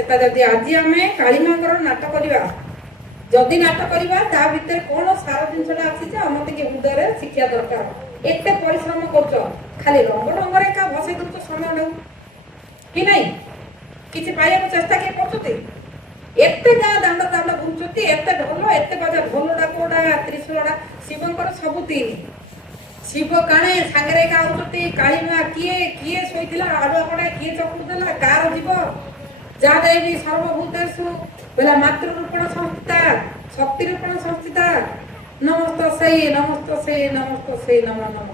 सेता जदि आज आम कालीमांकर नाट करवा जदि नाट करवा ता भितर कौन सार जिनसा अच्छी आम टे हृदय शिक्षा दरकार एत परिश्रम कर खाली रंग ढंग का भसई दूच समय नहीं कि नहीं किसी पाइबा चेष्टा किए करते एते गाँ दांड दांड बुझुती एते ढोल एते बाजा ढोल डाकोड़ा त्रिशूलड़ा शिवंकर सब तीन शिव काणे सांगरे का आउचती कालीमा किए किए सोईथिला आडुआ पड़ा किए चकुर देला कार जीव जा देवी सर्वभूतेषु बोला मातृरूपेण संस्थिता शक्ति रूपेण संस्थिता नमस्तस्यै नमो नमः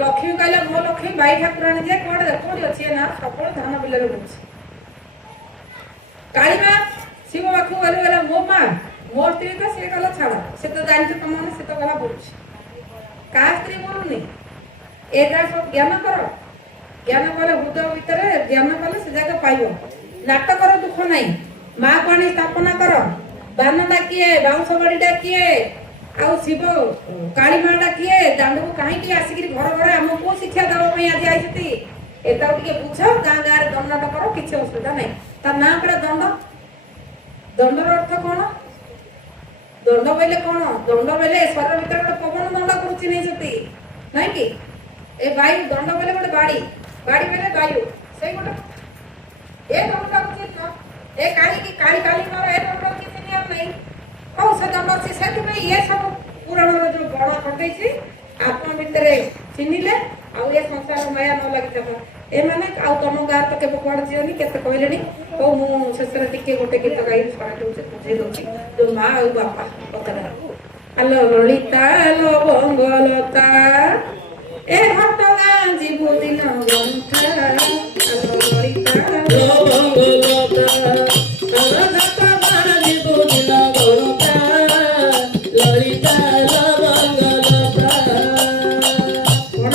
लक्ष्मी कहले मो लक्ष्मी बाई ठाकुराणी जे कोड कोडी अछि ना सकल धान बिल रे बुझ कालीमा शिव बाखु गले गले मो मा मोर स्त्री तो से गला छाड़ा से तो जानि तुम माने से तो गला बुझ का स्त्री बोलुनी एगा सब ज्ञान करो ज्ञान कले हृदय भीतर ज्ञान कले से जगह पाइबो नाटक करो दुख नहीं मां पानी स्थापना करो बानडा किए बाउंस बड़ीडा किए आ शिव काली माडा किए दांड को कहीं की आसिक घर घर आम को शिक्षा देवा आज आई एटा टिके बुझ गाँ गाँ दंड करो किसी असुविधा नहीं तार ना पड़ा दंड दंडर अर्थ कौन दंड बोले कौन दंड बोले शरीर भीतर गोटे पवन दंड करुच्ची नहीं नहीं कि ए वायु दंड बोले गोटे बाड़ी बाड़ी बोले वायु से गोटे ए दंड को ए काली की काली काली मार ए दंड किसी नियम नहीं कौ से दंड अच्छी से ये सब पुराण जो बड़ करते आप भितर चिन्हले आउ ये संसार माया न लगी ए माने आ तुम गाँ तो केबे कुआड़ जीवनी केते कहलेनी तो मु शेष टिके गोटे गीत गाई बुझे दूसरी जो माँ और बापा पतरा आलो ललिता लो बंगलता ए घट गाँ जीवु दिन गंथा आलो ललिता लो बंगलता आलो घट गाँ जीवु दिन गंथा ललिता लो बंगलता कोण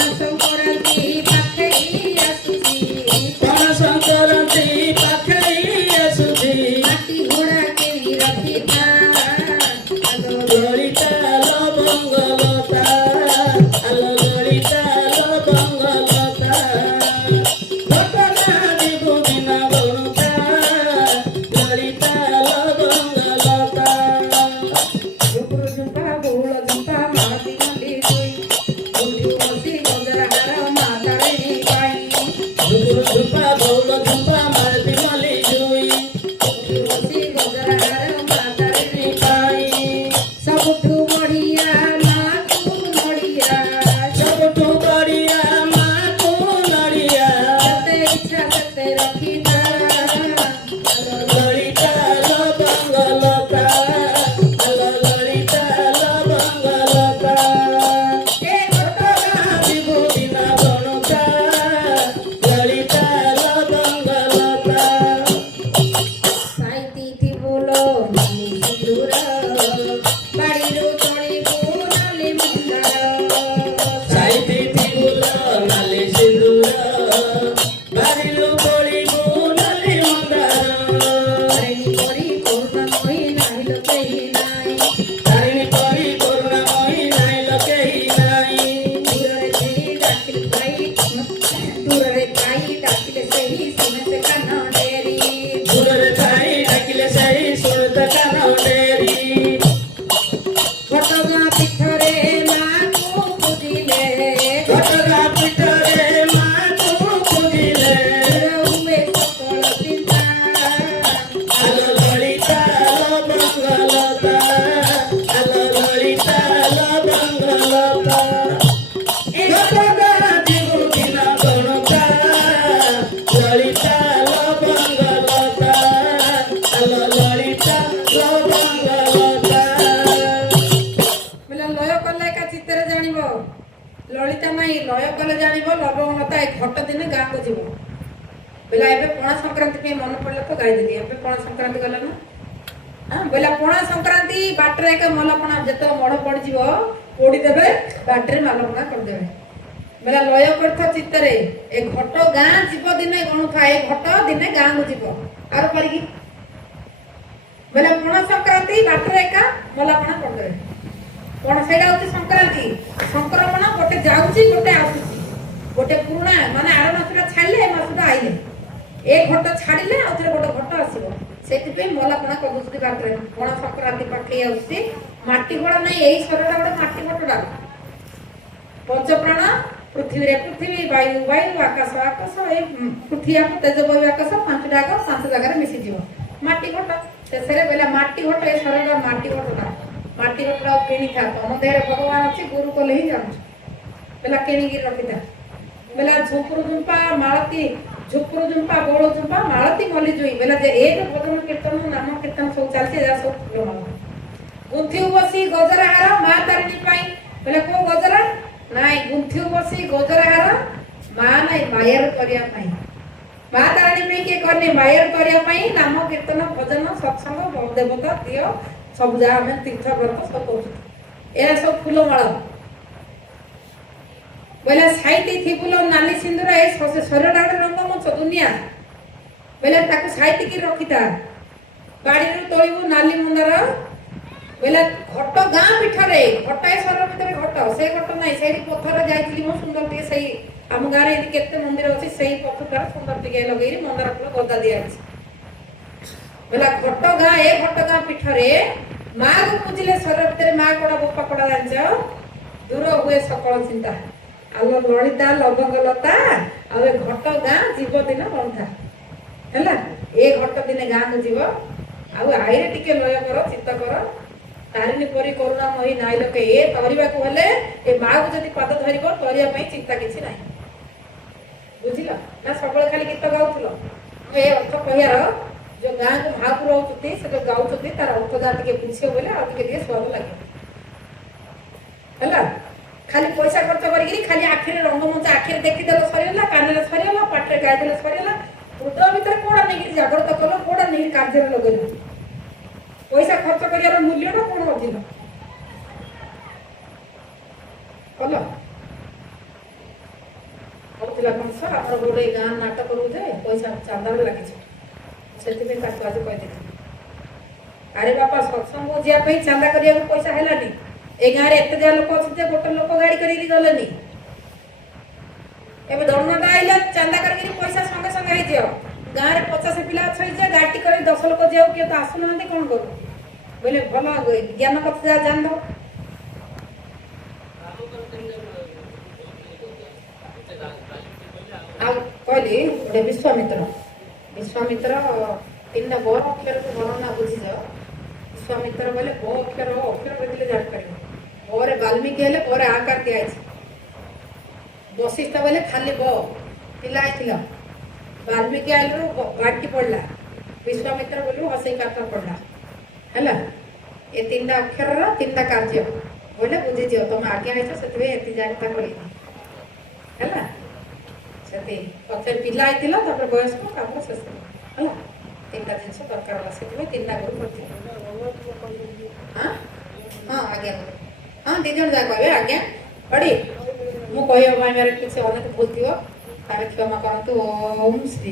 संक्रांति पाखई आसुची माटी घोड़ा के रखिता आलो ललिता लो बंगलता आलो ललिता लो बंगलता घटना जीवु दिन गंथा ललिता लो बंगलता झुपुर झुंपा बहुल झुंपा माटी मंडी दुई बुझु बसी गजरा हार माता रे पाई झुपुर झुंपा बहुल झुंपा माटी मंडी दुई बुझु बसी गजरा हार माता रे पाई सबठु बढ़िया माँ को नड़िया सबठु बढ़िया माँ को नड़िया जते इच्छा तते रखिता आलो ललिता लो बंगलता आलो ललिता लो बंगलता ए घटना जीवु दिन गणता ललिता लो बंगलता साइती थी बोलो नानी सिंदूर बाड़ीरू तळीबू नाली मंदार साइती थी बोलो नाली सिंदूर बाड़ीरू तळीबू नाली मंदार तारिणी परी करुणामयी नाही लोकेही नाही तारिणी परी करुणामयी नाही लोकेही नाही दूରରେ ଥାଇ ଡାକିଲେ ସେହି ଶୁଣେ ସେ କାନ ଡେରି ଦୂରରେ ଥାଇ ଡାକିଲେ ସେହି ଶୁଣେ ସେ କାନ ଡେରି ଘଟଗାଁ ପୀଠରେ ମାକୁ ପୂଜିଲେ ଘଟଗାଁ ପୀଠରେ ମାକୁ ପୂଜିଲେ ହୁଏ ସକଳ ଚିନ୍ତା ଆଲୋ ଲଳିତା ଲୋ ବଙ୍ଗଲତା ଆଲୋ ଲଳିତା ଲୋ ବଙ୍ଗଲତା ଏ ଘଟଗାଁ जीवु दिन गणता ललिता लो बंगलता आलो ललिता लो बंगलता बोले लय कले का चित्तर जानिबो ललिता माई लय कले जानिबो लवंगलता एक घट दिन गाँ को जीव बोला एबे पणा संक्रांति पे मन पड़ला तो गाई देली एबे पणा संक्रांति गला ना हां बोला पणा संक्रांति बाटरे के मलपणा जतो मड़ पड़ जीवो पोड़ी देबे बाटरे मलपणा कर देबे बोला लय करथ चित्तरे ए घट गाँ जीव दिने गणु थाए घट दिने गाँ को जीव आर परिकी बोला पणा संक्रांति बाटरे का मलपणा कर देबे कोन सेडा होती संक्रांति संक्रमण गोटे जाउची गोटे आसुची गोटे पुराणा माने आर मासटा छाले मासटा आइले ଏ ଘଟ ଛାଡ଼ିଲେ ଆଉ ଥରେ ଗୋଟେ ଘଟ ଆସିବ। ସେଥିପାଇଁ ମଲାପଣା କରିଦେଉଛନ୍ତି ବାଟରେ। ପଣା ସଂକ୍ରାନ୍ତି ପାଖେଇ ଆସୁଛି। ମାଟି ଘୋଡ଼ା ନାହିଁ, ଏଇ ଶରୀରଟା ଗୋଟେ ମାଟି ଘଟଟା। ପଞ୍ଚପ୍ରାଣ ପୃଥିବୀରେ ପୃଥିବୀ, ବାୟୁ ବାୟୁ, ଆକାଶ ଆକାଶ, ଏଇ ପୃଥିବୀ ତେଜ ବାୟୁ ଆକାଶ ପାଞ୍ଚଟା ଆଗ ପାଞ୍ଚ ଜାଗାରେ ମିଶିଯିବ। ମାଟି ଘଟ ଶେଷରେ କହିଲା ମାଟି ଘଟ, ଏ ଶରୀରଟା ମାଟି ଘଟଟା। ମାଟି ଘଟଟା କିଣିଥା, ତମ ଦେହରେ ଭଗବାନ ଅଛି, ଗୁରୁ କଲେ ହିଁ ଜାଣୁଛୁ। କହିଲା କିଣିକି ରଖିଥା। କହିଲା ଝୁପୁରୁ ଝୁମ୍ପା ମାଳତୀ, ଝୁପୁରୁ ଝୁମ୍ପା ବୋଳ ଝୁମ୍ପା ମାଳତୀ ମଲ୍ଲି ଜୁଇ। କହିଲା ଯେ ଏ ଯୋଉ ଭଜନ କୀର୍ତ୍ତନ ନାମ କୀର୍ତ୍ତନ ସବୁ ଚାଲିଛି, ଏହା ସବୁ ଫୁଲମାଳ। ଗୁନ୍ଥିଉ ବସି ଗଜରା ହାର ମା ତାରିଣୀ ପାଇଁ। କହିଲା କୋଉ ଗଜରା? ନାଇଁ, ଗୁନ୍ଥିଉ ବସି ଗଜରା ହାର ମା ନାଇଁ, ମାୟାର କରିବା ପାଇଁ। ମା ତାରିଣୀ ପାଇଁ କିଏ କରିନି? ମାୟାର କରିବା ପାଇଁ ନାମ କୀର୍ତ୍ତନ ଭଜନ ସତ୍ସଙ୍ଗ ଦେବତା ଦିଅ ସବୁ ଯାହା ଆମେ ତୀର୍ଥ ବ୍ରତ ସବୁ କରୁଛୁ, ଏରା ସବୁ ଫୁଲମାଳ। ବୋଇଲେ ସାଇତି ଥିବୁଲ ନାଲି ସିନ୍ଦୁର, ଏ ଶରୀରଟା ଗୋଟେ ରଙ୍ଗମଞ୍ଚ ଦୁନିଆ। ବୋଇଲେ ତାକୁ ସାଇତିକି ରଖିଥା। ବାଡ଼ିରୁ ତୋଳିବୁ ନାଲି ମୁଣ୍ଡର। ବୋଇଲେ ଘଟ ଗାଁ ପିଠରେ, ଘଟ ଏ ଶରୀର ଭିତରେ ଘଟ, ସେ ଘଟ ନାହିଁ। ସେଇଠି ପଥର ଯାଇଥିଲି ମୁଁ, ସୁନ୍ଦର ଟିକେ ସେଇ ଆମ ଗାଁରେ ଏମିତି କେତେ ମନ୍ଦିର ଅଛି, ସେଇ ପଥରଟା ସୁନ୍ଦର ଟିକେ ଲଗେଇ ମନ୍ଦାର ଫୁଲ ଗଦା ଦିଆଯାଇଛି। ବୋଇଲେ ଘଟ ଗାଁ, ଏ ଘଟ ଗାଁ ପିଠରେ ମାକୁ ପୂଜିଲେ ଶରୀର ଭିତରେ ମା କଡା ବୋପା କଡା ଜାଣିଛ, ଦୂର ହୁଏ ସକଳ ଚିନ୍ତା। ଆଲୋ ଲଳିତା ଲବଙ୍ଗ ଲତା, ଆଉ ଏ ଘଟ ଗାଁ ଯିବ ଦିନ ରନ୍ଧା ହେଲା। ଏ ଘଟ ଦିନେ ଗାଁକୁ ଯିବ, ଆଉ ଆଇରେ ଟିକେ ଲୟ କର, ଚିତ୍ତ କର। ତାରିଣୀ ପରି କରୁଣାମୟୀ ନାଇଁ ଲୋକେ। ଏ ତରିବାକୁ ହେଲେ ଏ ମାକୁ ଯଦି ପାଦ ଧରିବ, ତରିବା ପାଇଁ ଚିନ୍ତା କିଛି ନାହିଁ। ବୁଝିଲ ନା? ସବୁବେଳେ ଖାଲି ଗୀତ ଗାଉଥିଲ? ଏ ଅର୍ଥ କହିବାର, ଯୋଉ ଗାଁକୁ ମହାପୁର ରହୁଛନ୍ତି, ସେ ଯୋଉ ଗାଉଛନ୍ତି ତାର ଅର୍ଥ ଯାହା ଟିକେ ବୁଝିବ ବୋଲେ ଆଉ ଟିକେ ଟିକେ ସ୍ୱାଦ ଲାଗେ ହେଲା। ଖାଲି ପଇସା ଖର୍ଚ୍ଚ କରିକି ଖାଲି ଆଖିରେ ରଙ୍ଗମଞ୍ଚ ଆଖିରେ ଦେଖିଦେଲେ ସରିଗଲା, କାନରେ ସରିଗଲା, ପାଟିରେ ଗାଇଦେଲେ ସରିଗଲା। ହୃଦୟ ଭିତରେ କୋଉଟା ନେଇକି ଜାଗ୍ରତ କଲ, କୋଉଟା ନେଇକି କାର୍ଯ୍ୟରେ ଲଗେଇଲ? ପଇସା ଖର୍ଚ୍ଚ କରିବାର ମୂଲ୍ୟଟା କଣ ଅଧିକ କଲ? କହୁଥିଲା କଂସ, ଆମର ଗୋଟେ ଗାଁ ନାଟକ କରୁଛେ, ପଇସା ଚାନ୍ଦାରେ ଲାଗିଛି, ସେଥିପାଇଁ ତାକୁ ଆଜି କହିଦେଇଥିଲି। ଆରେ ବାପା, ସତ୍ସଙ୍ଗ ଯିବା ପାଇଁ ଚାନ୍ଦା କରିବାକୁ ପଇସା ହେଲାନି। ଏ ଗାଁରେ ଏତେ ଯାହା ଲୋକ ଅଛନ୍ତି ଯେ ଗୋଟେ ଲୋକ ଗାଡି କରିକି ଗଲେନି। ଏବେ ଦଣ୍ଡଟା ଆଇଲା, ଚାନ୍ଦା କରିକି ପଇସା ସଙ୍ଗେ ସଙ୍ଗେ ହେଇଯିବ। ଗାଁରେ 50 ପିଲା ଅଛନ୍ତି ଯେ ଗାଡି କରି 10 ଲୋକ ଯିବାକୁ କିଏ ତ ଆସୁନାହାନ୍ତି, କଣ କରୁ? ବୋଇଲେ ଭଲ ଜ୍ଞାନ କଥା ଯାହା ଜାଣିବ। ଆଉ କହିଲି ଗୋଟେ ବିଶ୍ୱାମିତ୍ର 3ଟା ବ ଅକ୍ଷରକୁ ବର୍ଣ୍ଣନା ବୁଝିଛ। ବିଶ୍ୱାମିତ୍ର ବୋଇଲେ ବ ଅକ୍ଷର ବୁଝିଲେ ଜାଣିପାରିବ। ପରେ ବାଲ୍ମୀକି ହେଲେ ପରେ ଆକାର ଦିଆଯାଇଛି। ବଶିଷ୍ଠ ବୋଇଲେ ଖାଲି ବ, ପିଲା ହେଇଥିଲା। ବାଲ୍ମୀକି ଆଇଲୁ ବାଟି ପଡିଲା। ବିଶ୍ୱାମିତ୍ର ବୋଲୁ ହସେଇ କାଠ ପଡିଲା ହେଲା। ଏ 3ଟା ଅକ୍ଷରର 3ଟା କାର୍ଯ୍ୟ ବୋଇଲେ ବୁଝିଯିବ। ତମେ ଆଜ୍ଞା ହେଇଛ, ସେଥିପାଇଁ ଏତେ ଜାଗତା କରିବ ହେଲା। ସେଠି ପଛରେ ପିଲା ହେଇଥିଲା, ତାପରେ ବୟସ୍କ, ତାପରେ ଶେଷ ହେଲା। 3ଟା ଜିନିଷ ଦରକାର ହେଲା, ସେଥିପାଇଁ 3ଟା ଗୁରୁ କରିଥିଲେ। ହଁ ଆଜ୍ଞା, ହଁ 2 ଜଣ ଯାକ କହିବେ ଆଜ୍ଞା। ପଢି ମୁଁ କହିବା ପାଇଁ କିଛି ଅନେକ ଭୁଲ ଥିବ, ତାହେଲେ କ୍ଷମା କରନ୍ତୁ। ଓମ୍ ଶ୍ରୀ